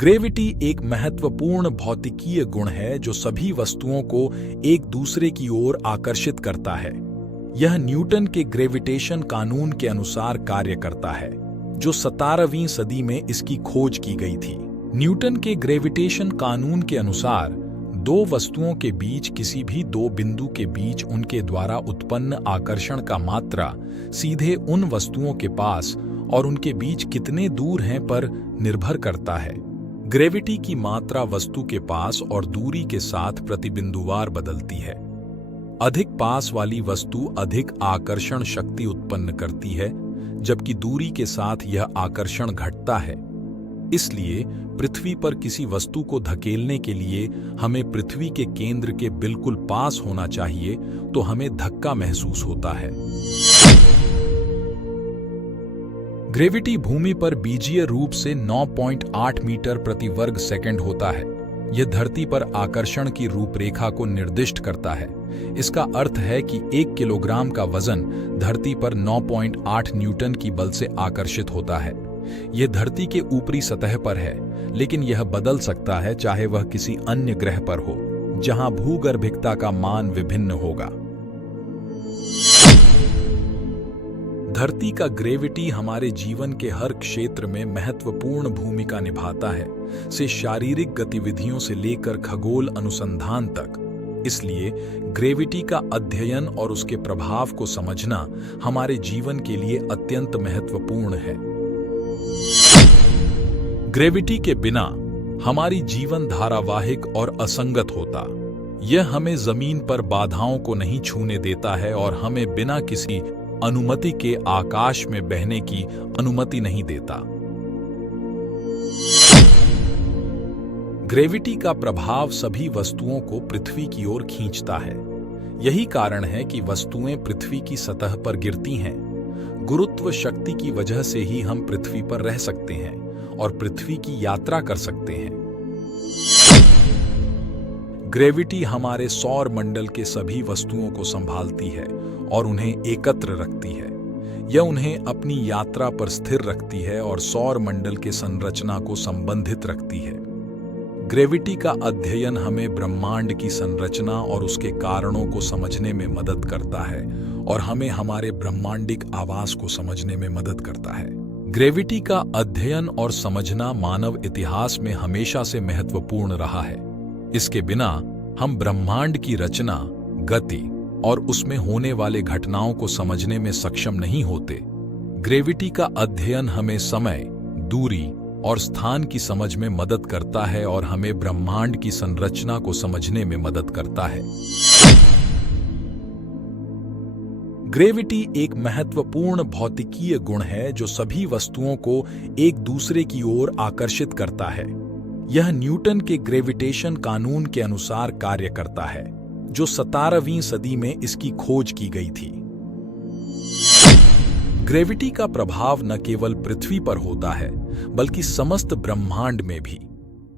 Gravity एक महत्वपूर्ण भौतिकीय गुण है जो सभी वस्तुओं को एक दूसरे की ओर आकर्षित करता है। यह न्यूटन के ग्रेविटेशन कानून के अनुसार कार्य करता है, जो 17वीं सदी में इसकी खोज की गई थी। न्यूटन के ग्रेविटेशन कानून के अनुसार दो वस्तुओं के बीच किसी भी दो बिंदु के बीच उनके द्वारा उत्पन्न आकर्षण का मात्रा सीधे उन वस्तुओं के पास और उनके बीच कितने दूर हैं पर निर्भर करता है। ग्रेविटी की मात्रा वस्तु के पास और दूरी के साथ प्रतिबिंदुवार बदलती है। अधिक पास वाली वस्तु अधिक आकर्षण शक्ति उत्पन्न करती है, जबकि दूरी के साथ यह आकर्षण घटता है। इसलिए पृथ्वी पर किसी वस्तु को धकेलने के लिए हमें पृथ्वी के केंद्र के बिल्कुल पास होना चाहिए, तो हमें धक्का महसूस होता है। ग्रेविटी भूमि पर बीजीय रूप से 9.8 मीटर प्रति वर्ग सेकंड होता है। यह धरती पर आकर्षण की रूपरेखा को निर्दिष्ट करता है। इसका अर्थ है कि 1 किलोग्राम का वजन धरती पर 9.8 न्यूटन की बल से आकर्षित होता है। यह धरती के ऊपरी सतह पर है, लेकिन यह बदल सकता है चाहे वह किसी अन्य ग्रह पर हो, जहां भूगर्भिकता का मान विभिन्न होगा। धरती का ग्रेविटी हमारे जीवन के हर क्षेत्र में महत्वपूर्ण भूमिका निभाता है, से शारीरिक गतिविधियों से लेकर खगोल अनुसंधान तक। इसलिए ग्रेविटी का अध्ययन और उसके प्रभाव को समझना हमारे जीवन के लिए अत्यंत महत्वपूर्ण है। ग्रेविटी के बिना हमारी जीवन धारावाहिक और असंगत होता। यह हमें जमीन पर बाधाओं को नहीं छूने देता है और हमें बिना किसी अनुमति के आकाश में बहने की अनुमति नहीं देता। ग्रेविटी का प्रभाव सभी वस्तुओं को पृथ्वी की ओर खींचता है। यही कारण है कि वस्तुएं पृथ्वी की सतह पर गिरती हैं। गुरुत्व शक्ति की वजह से ही हम पृथ्वी पर रह सकते हैं और पृथ्वी की यात्रा कर सकते हैं। ग्रेविटी हमारे सौर मंडल के सभी वस्तुओं को संभालती है और उन्हें एकत्र रखती है। यह उन्हें अपनी यात्रा पर स्थिर रखती है और सौर मंडल के संरचना को संबंधित रखती है। ग्रेविटी का अध्ययन हमें ब्रह्मांड की संरचना और उसके कारणों को समझने में मदद करता है और हमें हमारे ब्रह्मांडिक आवास को समझने में मदद करता है। ग्रेविटी का अध्ययन और समझना मानव इतिहास में हमेशा से महत्वपूर्ण रहा है। इसके बिना हम ब्रह्मांड की रचना, गति और उसमें होने वाले घटनाओं को समझने में सक्षम नहीं होते। ग्रेविटी का अध्ययन हमें समय, दूरी और स्थान की समझ में मदद करता है और हमें ब्रह्मांड की संरचना को समझने में मदद करता है। ग्रेविटी एक महत्वपूर्ण भौतिकीय गुण है जो सभी वस्तुओं को एक दूसरे की ओर आकर्षित करता है। यह न्यूटन के ग्रेविटेशन कानून के अनुसार कार्य करता है, जो 17वीं सदी में इसकी खोज की गई थी। ग्रेविटी का प्रभाव न केवल पृथ्वी पर होता है, बल्कि समस्त ब्रह्मांड में भी।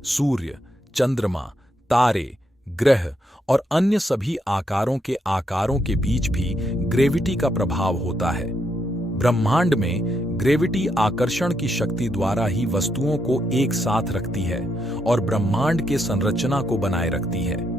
सूर्य, चंद्रमा, तारे, ग्रह और अन्य सभी आकारों के बीच भी ग्रेविटी का प्रभाव होता है। ब्रह्मांड में ग्रेविटी आकर्षण की शक्ति द्वारा ही वस्तुओं को एक साथ रखती है और ब्रह्मांड के संरचना को बनाए रखती है।